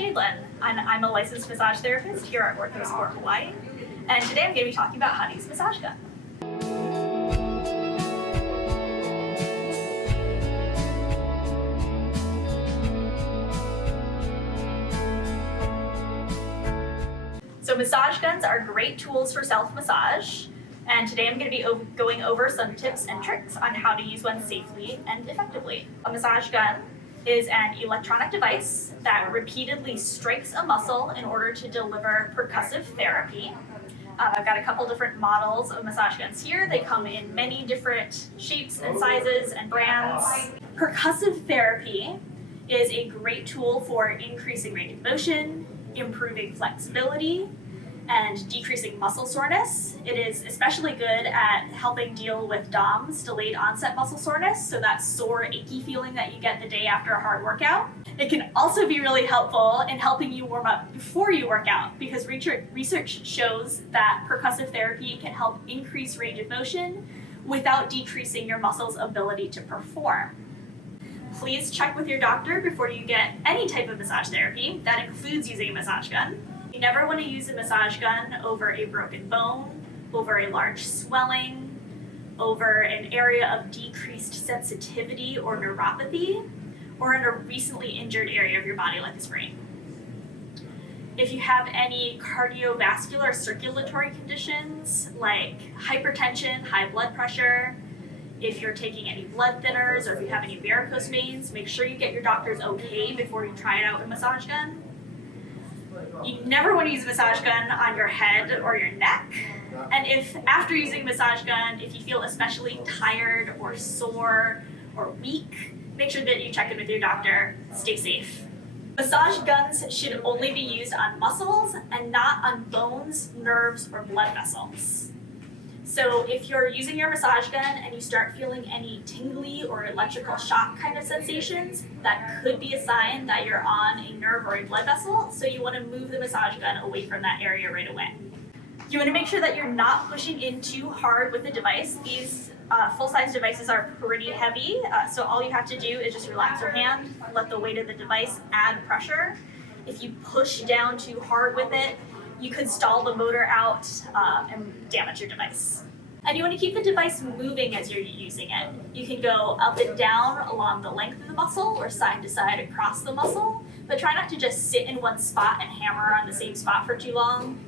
Jadlyn, and I'm a licensed massage therapist here at OrthoSport Hawaii, and today I'm going to be talking about how to use a massage gun. So massage guns are great tools for self-massage, and today I'm going to be going over some tips and tricks on how to use one safely and effectively. A massage gun is an electronic device that repeatedly strikes a muscle in order to deliver percussive therapy. I've got a couple different models of massage guns here. They come in many different shapes and sizes and brands. Percussive therapy is a great tool for increasing range of motion, improving flexibility, and decreasing muscle soreness. It is especially good at helping deal with DOMS, delayed onset muscle soreness, so that sore, achy feeling that you get the day after a hard workout. It can also be really helpful in helping you warm up before you work out, because research shows that percussive therapy can help increase range of motion without decreasing your muscle's ability to perform. Please check with your doctor before you get any type of massage therapy. That includes using a massage gun. You never want to use a massage gun over a broken bone, over a large swelling, over an area of decreased sensitivity or neuropathy, or in a recently injured area of your body like a sprain. If you have any cardiovascular circulatory conditions like hypertension, high blood pressure, if you're taking any blood thinners, or if you have any varicose veins, make sure you get your doctor's okay before you try it out with a massage gun. You never want to use a massage gun on your head or your neck. And if after using a massage gun, if you feel especially tired or sore or weak, make sure that you check in with your doctor. Stay safe. Massage guns should only be used on muscles and not on bones, nerves, or blood vessels. So if you're using your massage gun and you start feeling any tingly or electrical shock kind of sensations, that could be a sign that you're on a nerve or a blood vessel, so you want to move the massage gun away from that area right away. You want to make sure that you're not pushing in too hard with the device. These full-size devices are pretty heavy, so all you have to do is just relax your hand, let the weight of the device add pressure. If you push down too hard with it, you could stall the motor out and damage your device. And you want to keep the device moving as you're using it. You can go up and down along the length of the muscle or side to side across the muscle, but try not to just sit in one spot and hammer on the same spot for too long.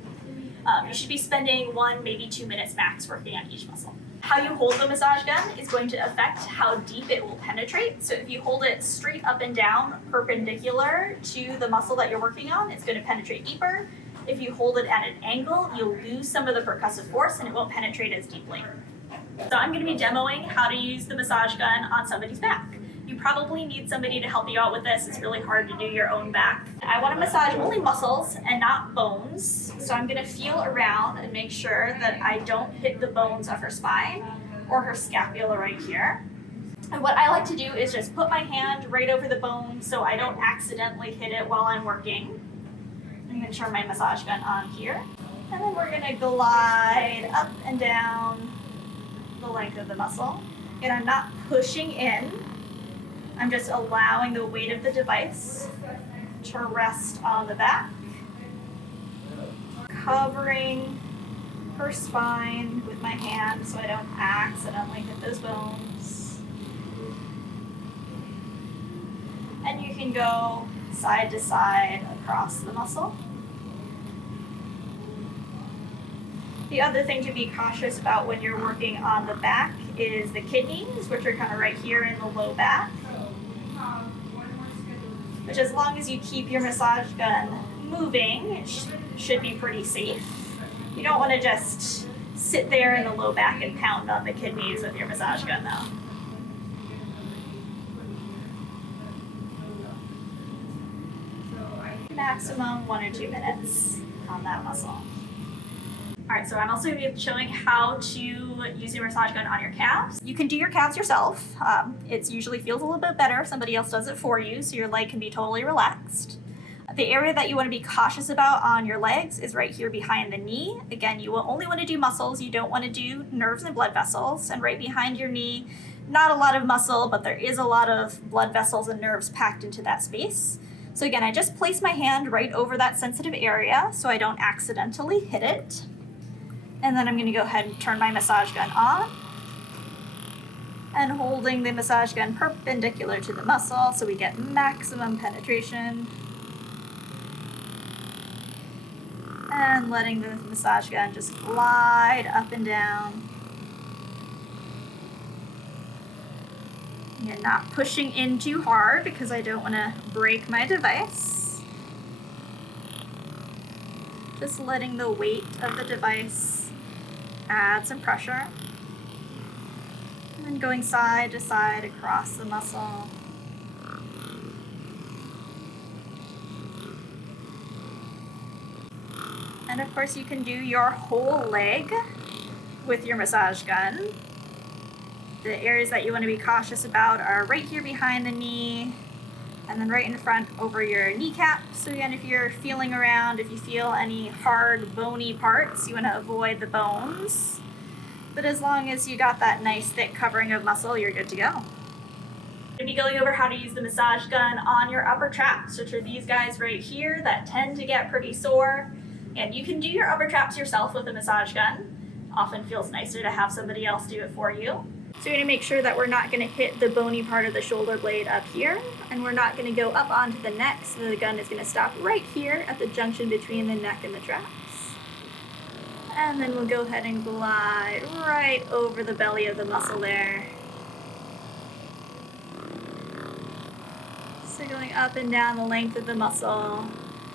You should be spending 1, maybe 2 minutes max working on each muscle. How you hold the massage gun is going to affect how deep it will penetrate. So if you hold it straight up and down, perpendicular to the muscle that you're working on, it's going to penetrate deeper. If you hold it at an angle, you'll lose some of the percussive force and it won't penetrate as deeply. So I'm going to be demoing how to use the massage gun on somebody's back. You probably need somebody to help you out with this. It's really hard to do your own back. I want to massage only muscles and not bones. So I'm going to feel around and make sure that I don't hit the bones of her spine or her scapula right here. And what I like to do is just put my hand right over the bone so I don't accidentally hit it while I'm working. I'm going to turn my massage gun on here, and then we're going to glide up and down the length of the muscle. And I'm not pushing in, I'm just allowing the weight of the device to rest on the back, covering her spine with my hand so I don't accidentally hit those bones. And you can go side to side across the muscle. The other thing to be cautious about when you're working on the back is the kidneys, which are kind of right here in the low back. Which, as long as you keep your massage gun moving, it should be pretty safe. You don't want to just sit there in the low back and pound on the kidneys with your massage gun though. Maximum 1 or 2 minutes on that muscle. Alright, so I'm also going to be showing how to use your massage gun on your calves. You can do your calves yourself. It usually feels a little bit better if somebody else does it for you, so your leg can be totally relaxed. The area that you want to be cautious about on your legs is right here behind the knee. Again, you will only want to do muscles. You don't want to do nerves and blood vessels. And right behind your knee, not a lot of muscle, but there is a lot of blood vessels and nerves packed into that space. So again, I just place my hand right over that sensitive area so I don't accidentally hit it. And then I'm going to go ahead and turn my massage gun on. And holding the massage gun perpendicular to the muscle so we get maximum penetration. And letting the massage gun just glide up and down. You're not pushing in too hard because I don't want to break my device. Just letting the weight of the device add some pressure. And then going side to side across the muscle. And of course you can do your whole leg with your massage gun. The areas that you want to be cautious about are right here behind the knee and then right in front over your kneecap. So again, if you're feeling around, if you feel any hard bony parts, you want to avoid the bones. But as long as you got that nice thick covering of muscle, you're good to go. I'm going to be going over how to use the massage gun on your upper traps, which are these guys right here that tend to get pretty sore. And you can do your upper traps yourself with a massage gun. Often feels nicer to have somebody else do it for you. So you're going to make sure that we're not going to hit the bony part of the shoulder blade up here, and we're not going to go up onto the neck, so the gun is going to stop right here at the junction between the neck and the traps. And then we'll go ahead and glide right over the belly of the muscle there. So going up and down the length of the muscle,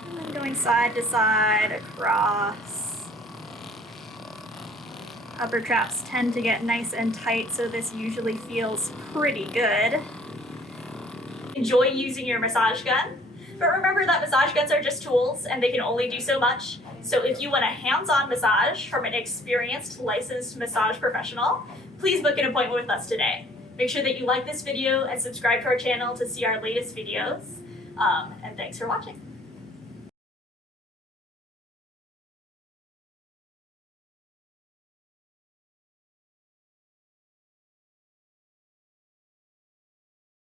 and then going side to side across. Upper traps tend to get nice and tight, so this usually feels pretty good. Enjoy using your massage gun, but remember that massage guns are just tools and they can only do so much. So if you want a hands-on massage from an experienced, licensed massage professional, please book an appointment with us today. Make sure that you like this video and subscribe to our channel to see our latest videos. And thanks for watching.